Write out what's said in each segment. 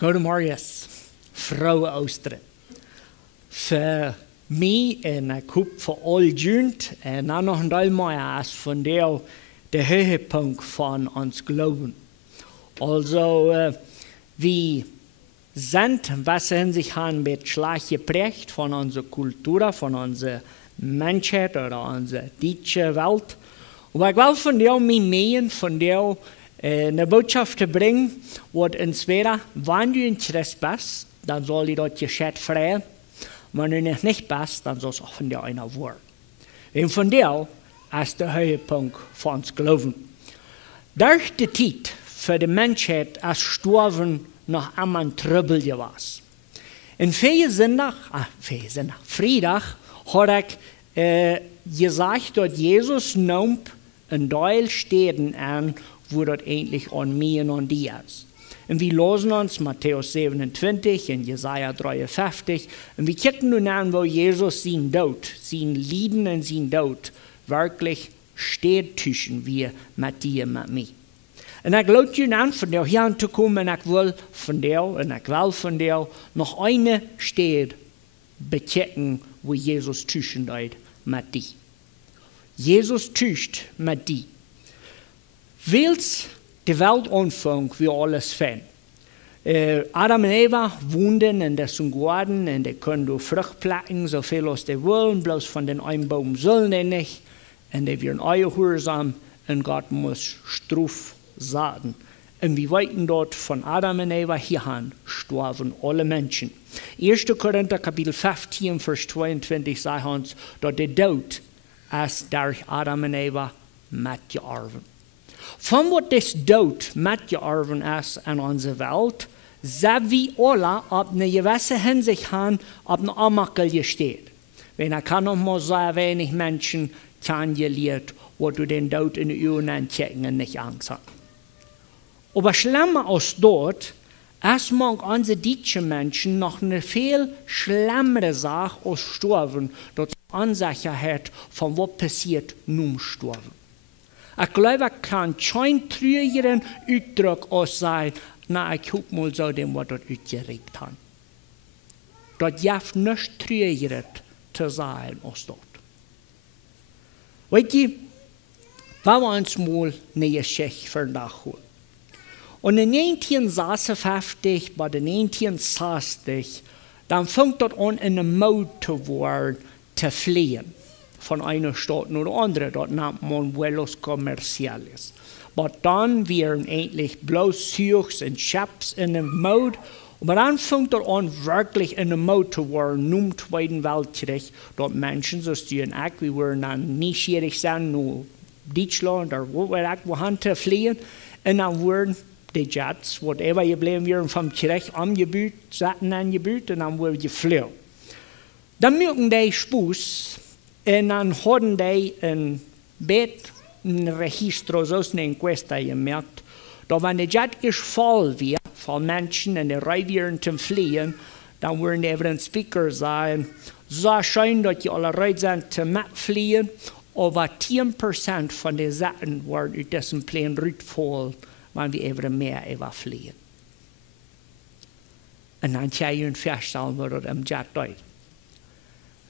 Goedemorgen, vrouwen Oosteren. Voor mij en ik hoop voor al jullie en dan nog een deel meer is van de hoogtepunt van ons geloven. Also, wie sind, was in sich haben mit Schlag geprägt von unserer Kultur, von unserer Menschheit oder unserer deutschen Welt. Und ich will von dir mich mehr von dir eine Botschaft bringen, wat entweder, wenn du in Christ bist, dann soll dir dort Geschäft frei. Wenn du nicht bist, dann soll es auch von dir einer werden. Und von dir ist der Höhepunkt von uns Glauben. Durch die Zeit für die Menschheit ist Sterben noch einmal ein Trübel gewesen. In Freitag hat ich gesagt, dass Jesus nimmt in Teil Städten an, wo das endlich an mir und an dir ist. Und wir lesen uns Matthäus 27 und Jesaja 53 und wir gucken nun an, wo Jesus sein Tod, sein Leiden und sein Tod wirklich steht zwischen wir mit dir und mit mir. Und ich lade dich an, von dir hier zu kommen, und ich will von dir noch eine Stelle bechecken, wo Jesus zwischen mit dir. Jesus zwischen mit dir. Wils die Welt anfängt, wie alles fängt. Adam und Eva wohnten in diesem Garten und die können Frucht plucken, so viel als die wollen, bloß von den einen Baum sollen die nicht. Und die werden ungehorsam und Gott muss Straf sagen. Und wir weiten dort von Adam und Eva hierhin sterben alle Menschen. 1. Korinther Kapitel 15, Vers 22 sagt uns, dass der Tod ist durch Adam und Eva mitgearbeitet. Von was das Tod mitgearbeitet ist in unserer Welt, sind wir alle auf eine gewisse Hinsicht haben, auf eine Anmakel gesteht. Wenn ich kann noch mal sagen, wenig Menschen kennengelernt, wo du den Tod in die Augen anchecken und nicht Angst hast. Aber schlimmer als dort, ist man unsere deutschen Menschen noch eine viel schlimmere Sache als sterben, dass Unsicherheit von was passiert, nun sterben. Ich glaube, ich kann kein trügeren Ausdruck als sein, na, ich guck mal so dem, was dort ausgeregt hat. Das darf nicht trügerer zu sein als dort. Weißt du, wenn wir uns mal eine Geschichte nachholen. Und in 1956, bei den 1960, dann fängt dort an, in der Mode zu werden, zu fliehen. Von einer Stadt oder andere, dort nennt man Vuelos Comerciales. Aber dann werden endlich bloß Züge und Schiffs in der Mode. Und dann fängt er an, wirklich in der Mode zu werden, nun im Zweiten Weltkrieg, dort Menschen, so die und ich, wir waren dann neugierig sein, nur Deutschland oder wohin zu fliehen. Und dann wurden die Jets, whatever geblieben wären vom Krieg, angebaut, satten angebaut, und dann wurden geflogen. Dann mögen die Spuss. Und dann hatten die ein Bett, ein Registro, so eine Enquesta gemerkt, dass wenn der Jet voll wird, von Menschen in der Reihe wären zum Fliehen, dann würden die über den Speaker sagen, so schön, dass die alle bereit sind zum Mitfliehen, aber 10% von den Sachen werden aus diesem Plan rausfallen, wenn wir über mehr fliehen. Und dann kann ich feststellen, was das im Jet tut.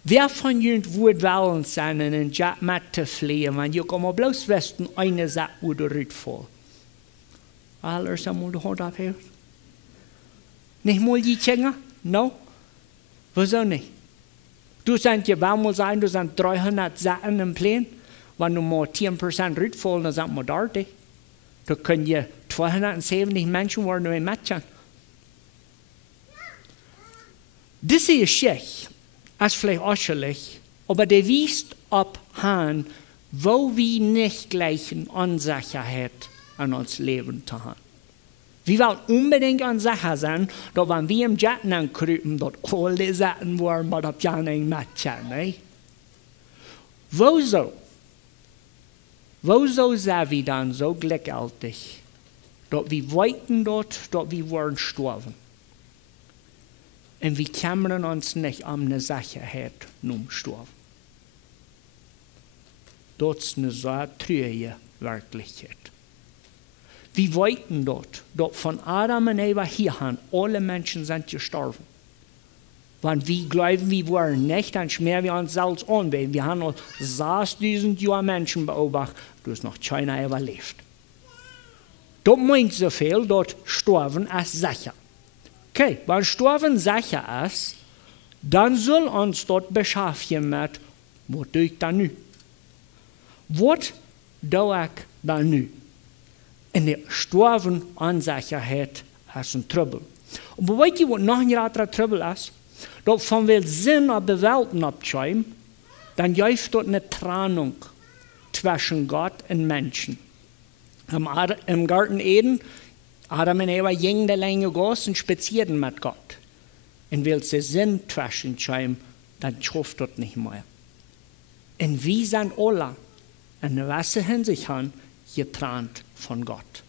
Wer von euch würde wollen sein, in den Jet mitzufliehen, wenn ihr bloß wissen, eine Sache würde rausfallen? Alles einmal die Hand aufheben? Nicht mal die Kinder? No? Wieso nicht? Du sagst, ja, mal sein, du sind 300 Sachen im Plan. Wenn du mal 10% rausfallen, dann sind wir dort. Da können ja 270 Menschen werden in Mädchen. Diese Geschichte ist vielleicht äußerlich, aber der weist ab hin, wo wir nicht gleich eine Unsicherheit an uns Leben haben. Wir wollen unbedingt unsicher sein, dass wenn wir im Jetten ankrüpen, dort all die Sachen waren, was auf ja nicht matchen, ne? Wieso sind wir dann so glücklich, dass wir weiten dort, dass wir wollen sterben? Und wir kümmern uns nicht um eine Sicherheit, nur sterben. Das ist eine sehr trüge Wirklichkeit. Wir weiten dort von Adam und Eva hierhin, alle Menschen sind gestorben. Wenn wir glauben, wir waren nicht, dann schmieren wir uns selbst an, weil wir haben noch 6000 Jahre Menschen beobachtet, die es noch keiner überlebt. Das meint so viel, dort sterben ist sicher. Okay, wenn sterben sicher ist, dann soll uns dort beschäftigen mit, was tue ich da nu? Was tue ich da nu? In der sterben Unsicherheit ist ein Trouble. Und weet je wat nog een grotere Trouble ist? Dat van wel zin op de Welt abschreiben, dann juist dort eine Trennung zwischen Gott und Menschen. Im Garten Eden, Adam und Eva gingen der lange Gas und spazierten mit Gott. Und weil sie Sinn zwischen schreiben, dann schafft dort nicht mehr. Und wir sind alle in gewisse Hinsicht getrennt von Gott.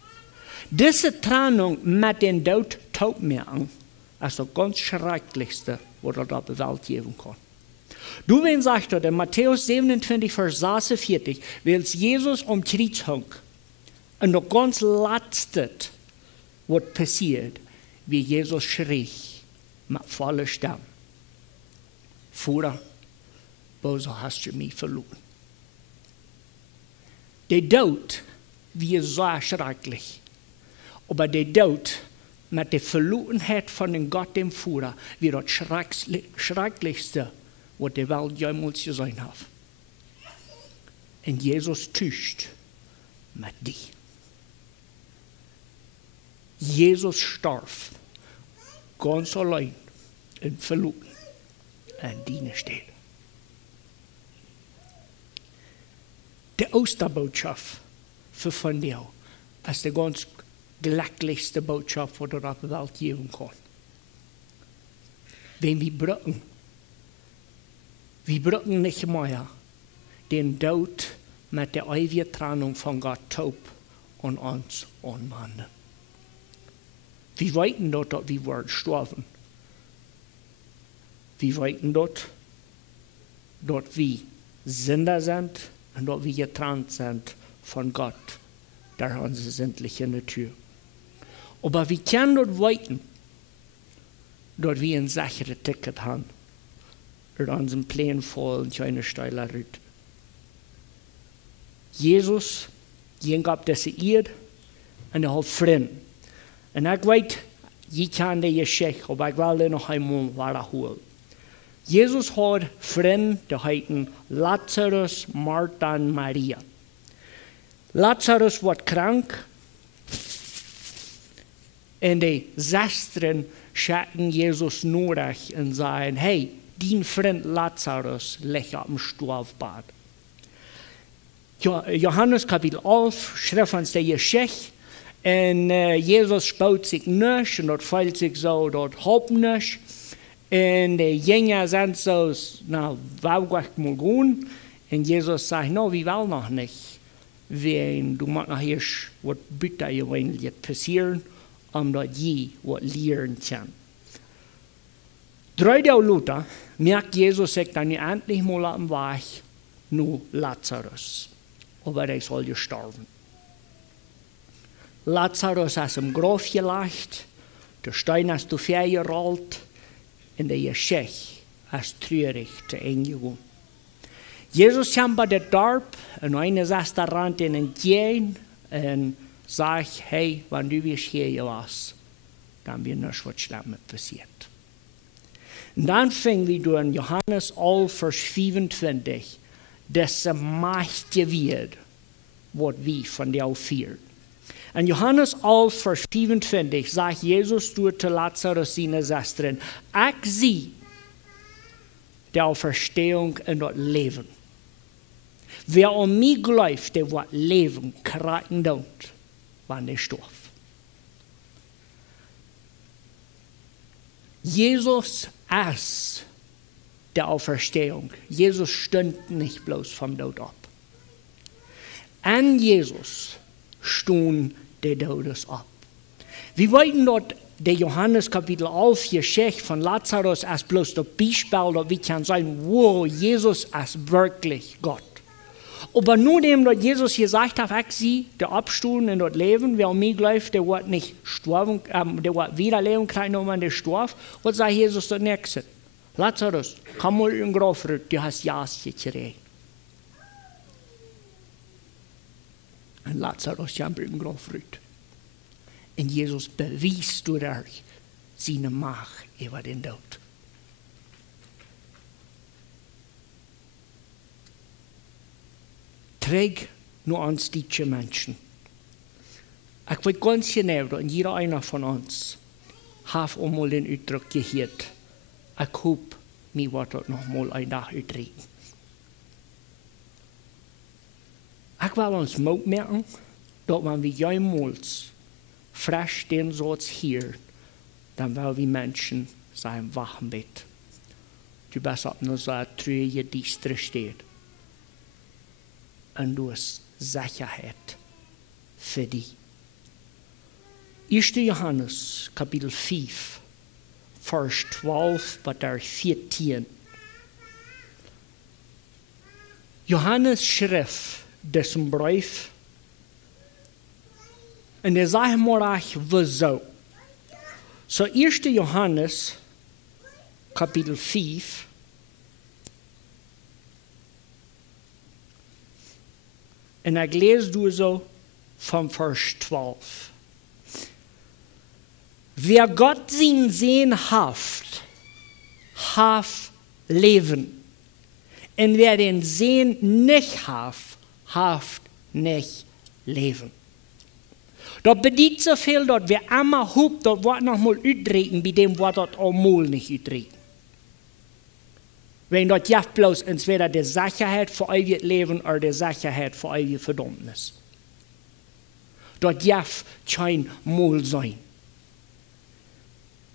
Diese Trennung mit dem Tod tut mir an, ist das ganz Schrecklichste, was er auf der Welt geben kann. Du, wenn sagt er, in Matthäus 27, Vers 46, weil Jesus am Kreuz hing, und das ganz Letzte, was passiert, wie Jesus schrie, mit voller Stimme: Vater, wieso hast du mich verloren? Der Tod wie so schrecklich, aber der Tod mit der Verlorenheit von dem Gott, dem Vater, wie das Schrecklichste, was die Welt jemals gesehen hat. Und Jesus tischt mit dir. Jesus starb ganz allein und verloren an deiner Stelle. Die Osterbotschaft für von dir ist die ganz glücklichste Botschaft, die du auf der Welt geben kann. Wenn wir brücken nicht mehr den Tod mit der ewigen Trennung von Gott taub und uns anwenden. Wir weiten dort, dass wir werden sterben. Wir weiten dort, dass wir Sünder sind und dass wir getrennt sind von Gott, der unsere sämtliche Natur. Aber wir können dort weiten, dass wir ein sicheres Ticket haben, und unseren Plänen voll und keine Stelle rüt. Jesus ging auf diese Erde und er hat Frieden. Und ich weiß, ich kann die Geschichte, aber ich will die noch einmal wiederholen. Jesus hat Frieden, die heißen Lazarus, Martha und Maria. Lazarus wird krank und die Schwestern schicken Jesus nach und sagen: Hey, dein Freund Lazarus liegt auf dem Storbad. Johannes Kapitel 11 schreibt uns die Geschichte. Und Jesus spaut sich nicht und dort fällt sich so, dort haupt nicht. Und die Jünger sind so, na, wauch mal gehen. Und Jesus sagt: No, wir wollen noch nicht. Wenn du magst noch erst, was bitte eigentlich passieren, dass je was lernen kann. 3 Tage später merkt Jesus sich dann endlich mal am Weg, nur Lazarus. Aber er soll gestorben. Lazarus ist im Grab gelegt, der Stein ist zu viel gerollt und der Geschichte ist traurig zu Ende gegangen. Jesus kam bei der Dorf und eine Schwester rennt ihnen entgegen und sagt: Hey, wenn du hier warst, dann wird nichts was Schlimmes passiert. Und dann fing wir durch in Johannes 11, Vers 25, das meiste wird, was wir von dir erfahren. In Johannes 11, Vers 25 sagt Jesus zu Lazarus seine Schwestern: Ich sehe die Auferstehung und das Leben. Wer an mich glaubt, der wird leben, kriegen dort, wenn er stirbt. Jesus ist der Auferstehung. Jesus stund nicht bloß vom Tod ab. An Jesus stund der Todes ab. Wir wollten dort der Johannes Kapitel 11 Geschichte von Lazarus als bloß das Beispiel, dass wir können sagen: Wow, Jesus ist wirklich Gott. Aber nur dem, dass Jesus gesagt hat, ich sie, der Abstuhl in dort Leben, wer um mich läuft, der wird nicht sterben, der wird wieder leben, kein Mann, der starb. Und sagt Jesus das nächste. Lazarus, komm mal in den Grab rück, du hast Jas gekriegt. Und Lazarus kam in den Grab rück. Und Jesus bewies durch seine Macht über den Tod. Träg nur uns diese Menschen. Ich weiß ganz genau, dass jeder einer von uns hat einmal den Ausdruck gehört. Ich hoffe, mir wird das noch mal ein Tag ausdrücken. Ich will uns Mut merken, dass wenn wir jemals frisch den Satz hier, dann wollen wir Menschen sein Wachenbett. Du bist auf nur so eine trüge Distre steht. Und du hast Sicherheit für dich. 1. Johannes, Kapitel 5, Vers 12 bis 14. Johannes schrieb diesen Brief und er sagt mir, wieso. So 1. Johannes, Kapitel 5, und ich lese du so vom Vers 12. Wer Gott sein Sehen haft Leben. Und wer den Sehen nicht haft nicht Leben. Das bedeutet so viel, dass wir immer hoffen, das Wort noch mal ausdrücken, bei dem Wort das auch mal nicht ausdrücken. Wenn das ja bloß entweder die Sicherheit für euer Leben oder die Sicherheit für euer Verdammnis. Das darf kein Mal sein.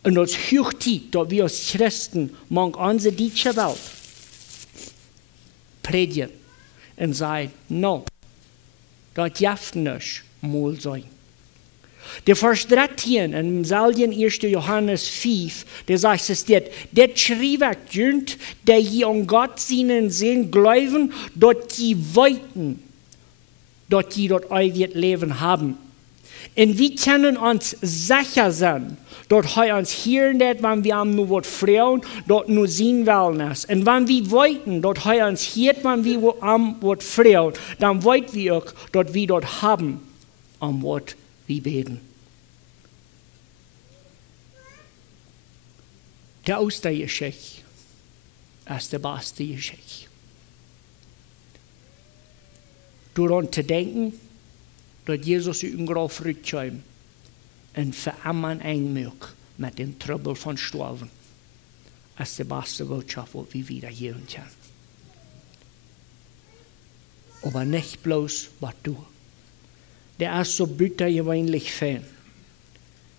Und das ist Zeit, dass wir als Christen manch unsere deutsche Welt predigen und sagen, no, das darf nicht mal sein. Der Vers 13 in selben 1. Johannes 5, der sagt es dort, der schrieb ich, der je an Gott seinen Sinn glauben, dass die weiten, dass die dort euer Leben haben. Und wir können uns sicher sein, dass er uns hier nicht, wenn wir am nur was fragen, dort nur sehen wollen. Und wenn wir weiten, dass er uns hier, wenn wir am was fragen, dann weiten wir auch, dass wir dort haben, am was wir beten. Der Ostergeschichte ist der beste Geschichte. Daran zu denken, dass Jesus in den Grab zurückkommt und für immer einmögt mit dem Trouble von Sterben, ist die beste Botschaft, die wir wiedergeben können. Aber nicht bloß, was du. Der ist so bittergewöhnlich Fan,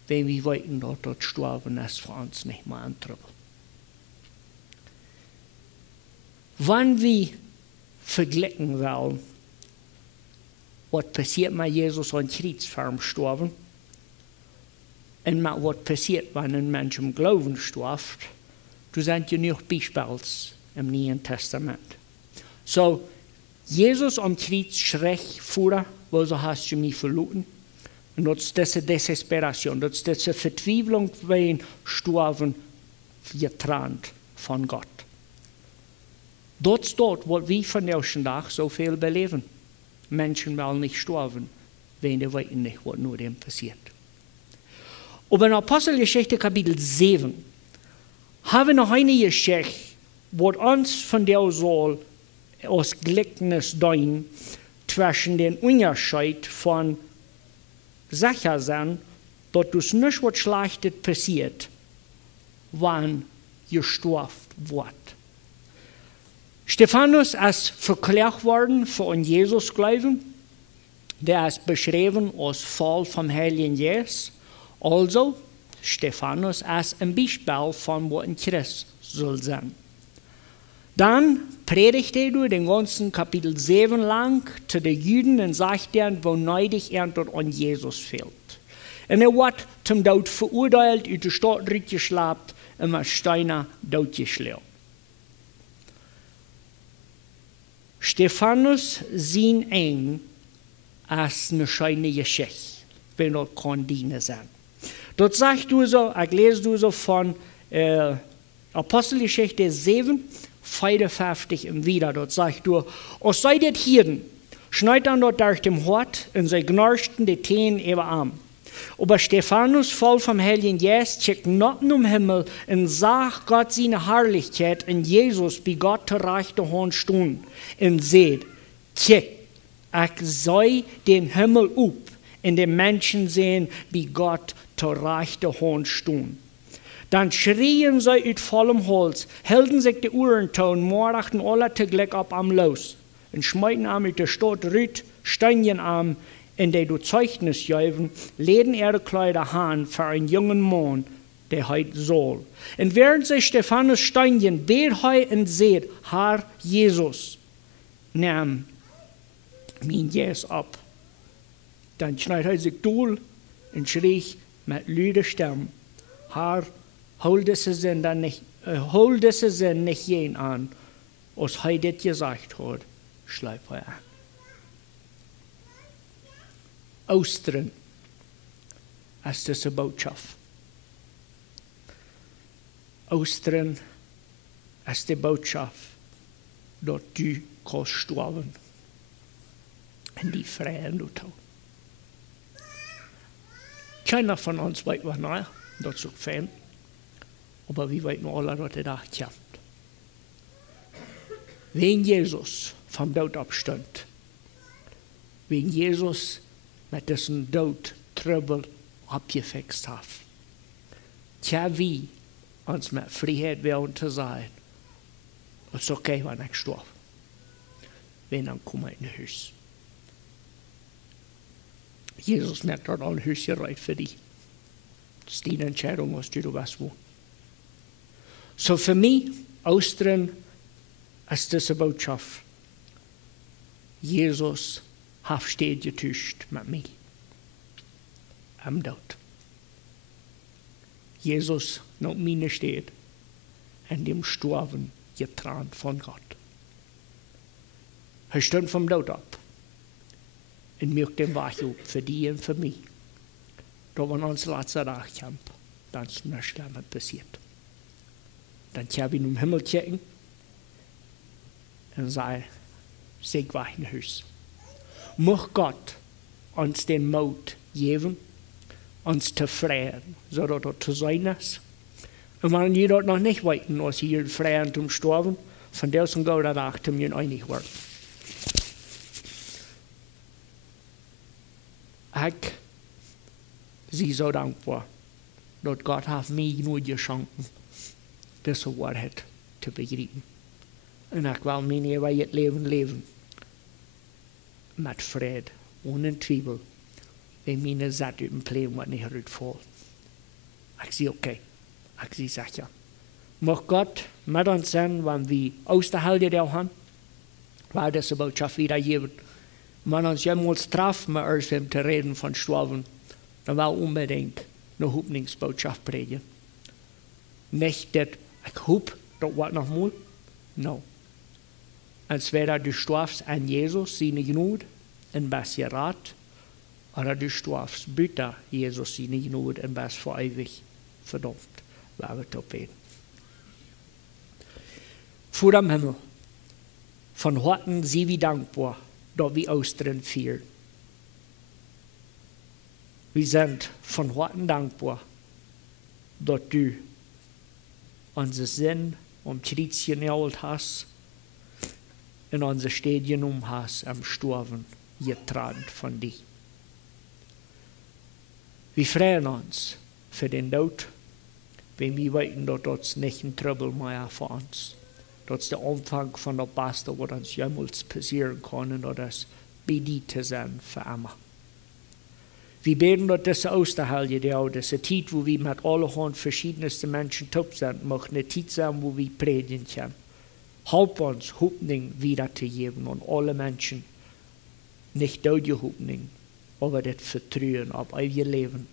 wenn wir wollten, dass dort Sterben ist für uns nicht mehr ein Trouble. Wenn wir vergleichen wollen, was passiert mit Jesus an Kriegsfarm gestorben und mit was passiert, wenn ein Mensch im Glauben stirbt, du sind ja noch Beispiele im Neuen Testament. So, Jesus am Kreuz schreck vor, wieso hast du mich verloren? Und das ist diese Desesperation, das ist diese Verzweiflung, wenn Sterben getrennt von Gott. Das ist dort, wo wir von der Tag so viel beleben. Menschen wollen nicht sterben, wenn die wissen nicht, was nur dem passiert. Aber in Apostelgeschichte Kapitel 7 haben wir noch eine Geschichte, wo uns von der soll aus Gleichnis deuten, zwischen den Unterschied von sicher sein, dass das nicht was Schlechtes passiert, wann gestorben wird. Stephanus ist verklärt worden für an Jesus glauben. Der ist beschrieben als voll vom Heiligen Geist. Also, Stephanus ist ein Beispiel von was ein Christ soll sein. Dann predigt er den ganzen Kapitel 7 lang zu den Juden und sagt ihnen, wo neidig er dort an Jesus fehlt. Und er wird zum Tod verurteilt, in die Stadt Stephanus zien een als een schöne Geschichte, wenn er kann dienen sein. Dort sagt du so, ich lese du so von Apostelgeschichte 7, 54 im Wieder. Dort sagt du, os seid ihr Hirten, schneid dann dort durch dem Hort und sie gnarschten die Teen über Arm. Aber Stephanus, voll vom Heiligen Geist, schickt Noten um Himmel und sah Gott seine Herrlichkeit und Jesus bei Gott zur rechten Hand stehen und seht, ich sei den Himmel up und die Menschen sehen, wie Gott zur rechten Hand stehen. Dann schrien sie uit vollem Holz, hielten sich die Uhren toon, mordachten alle tegelijk op am los und schmeiten am uit der Stadt Rüt, Steinchen am, in der du Zeugnis geben, leden ihre Kleider an für einen jungen Mann, der heut soll. Und während sie Stephanus Steinchen bet heu und seht, Herr Jesus, nahm mein Jes ab. Dann schneid er sich durch und schrie mit lüder Stimme, Herr, hol diese Sinn nicht jen an, was heute gesagt hat, schleip er an. Ostern ist diese Botschaft. Ostern ist die Botschaft, dass du kannst sterben und die freien du tun. Keiner von uns weiß, was nachher, das ist so fein, aber wir wissen alle, dass da kommt. Wenn Jesus vom Tod abstand, wenn Jesus mit diesem Tod Trübel abgefixt hat, tja, wie uns mit Freiheit wollen zu sein, es ist okay, wenn ich sterbe. Wenn, dann komme ich in ein Haus. Jesus hat dort ein Haus gereicht für dich. Das ist deine Entscheidung, was du was wo. So für mich, Ostern ist diese Botschaft. Jesus hat steht getuscht mit mir. Am Tod. Jesus noch mir steht in dem Sterben getrennt von Gott. Er stand vom Tod ab und möchte den Weg auf für die und für mich. Da wenn uns letzter Tag kommt, dann ist mir Schlimmes passiert. Dann kann ich im Himmel checken und sagen, Sieg war in Haus. Möchte Gott uns den Mut geben, uns zu freuen, so dass das zu sein ist. Und wenn wir dort noch nicht weiten, was hier freuen zum Sterben, von dessen Gott erdacht, wir einig werden. Ich bin so dankbar, dass Gott hat mir nur geschenkt, diese Wahrheit zu begreifen. Und ich will meine Weise leben mit Frieden, ohne Zweifel, wenn meine Sache im Plan was nicht rüttvoll. Ich sage, okay, ich sage sicher. Mag Gott mit uns sein, wenn wir auszuhalten haben, weil diese Botschaft wiedergeben. Wenn uns jemals trifft, mit uns zu reden von Sterben, dann will unbedingt eine Hoffnungsbotschaft predigen. Nicht, dass ich hoffe, das wird noch mal. No. Entweder du stirbst an Jesus, seine Gnade, und bist gerettet, oder du stirbst bitte Jesus, seine Gnade, und bist für ewig verdammt. Weil wir das beten. Vor dem Himmel, von Herzen sind wir dankbar, dass wir Ostern feiern. Wir sind von Herzen dankbar, dass du unseren Sinn und Tritt genommen hast und unsere Städte genommen hast am Sterben getrennt von dir. Wir freuen uns für den Tod, wenn wir wissen, dass das nicht ein Trouble mehr für uns. Das ist der Anfang von der Beste, was uns jemals passieren kann, und das ist bei dir zu sein für immer. Wir beten, dass diese Osterhelge, diese Zeit, wo wir mit allen verschiedensten Menschen top sind, mag eine Zeit sein, wo wir predigen können. Help uns, Hoffnung wiederzugeben an alle Menschen. Nicht die Hoffnung, aber das Vertrauen auf euer Leben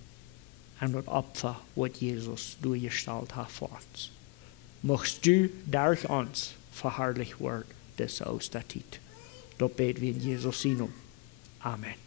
und das Opfer, was Jesus durchgestellt hat für uns. Magst du durch uns verherrlicht werden, diese Osterzeit. Dat beten wir in Jesus' Namen. Amen.